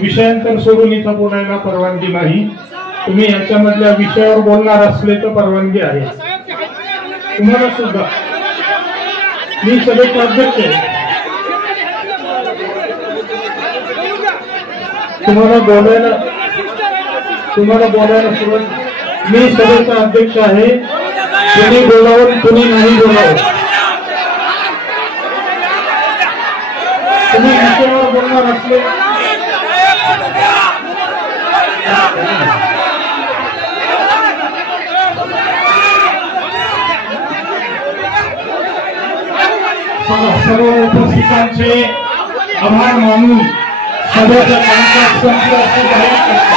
विषयांतर सोडून इथं बोलायला परवानगी नाही। तुम्ही याच्यामधल्या विषयावर बोलणार असले तर परवानगी आहे तुम्हाला सुद्धा। मी सभेचा अध्यक्ष आहे, तुम्हाला बोलायला सुरुवात। मी सभेचा अध्यक्ष आहे, तुम्ही बोलावं तुम्ही नाही बोलावं। तुम्ही विषयावर बोलणार असले सर्व उपस्थितांचे आभार मानून सभेचं कामकाज संपलं असे जाहीर करतो।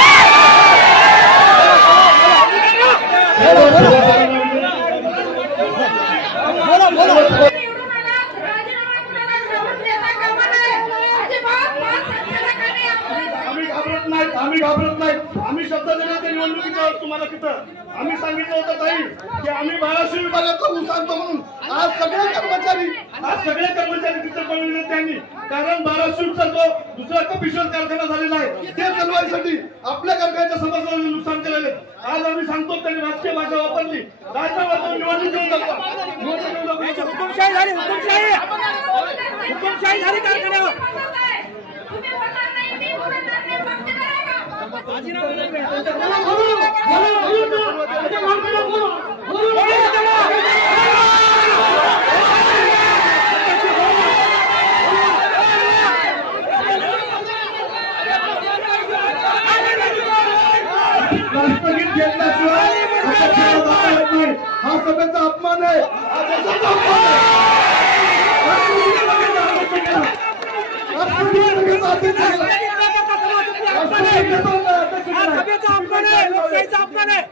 आम्ही घाबरत नाही। आम्ही शब्द दिला त्या निवडणुकीच्या तुम्हाला तिथं आम्ही सांगितलं होतं ताई की आम्ही 1200 विभागाचा ऊस आणतो म्हणून। आज सगळे कर्मचारी तिथं बनवले त्यांनी, कारण 1200चा जो दुसरा कपिश्वर कारखाना झालेला आहे ते चालवायसाठी आपल्या कारखान्याच्या समाजाला नुकसान केलेले। आज आम्ही सांगतो त्यांनी राजकीय भाषा वापरली, राजकारणात निवडणूक घेऊन जातो। हुकुमशाही झाली कारखान्यावर। राष्ट्रगीत घेतल्याशिवाय हा सभेचा अपमान आहे, हा देशाचा अपमान आहे। सभेचा अपमान आहे, लोकशाहीचा अपमान आहे।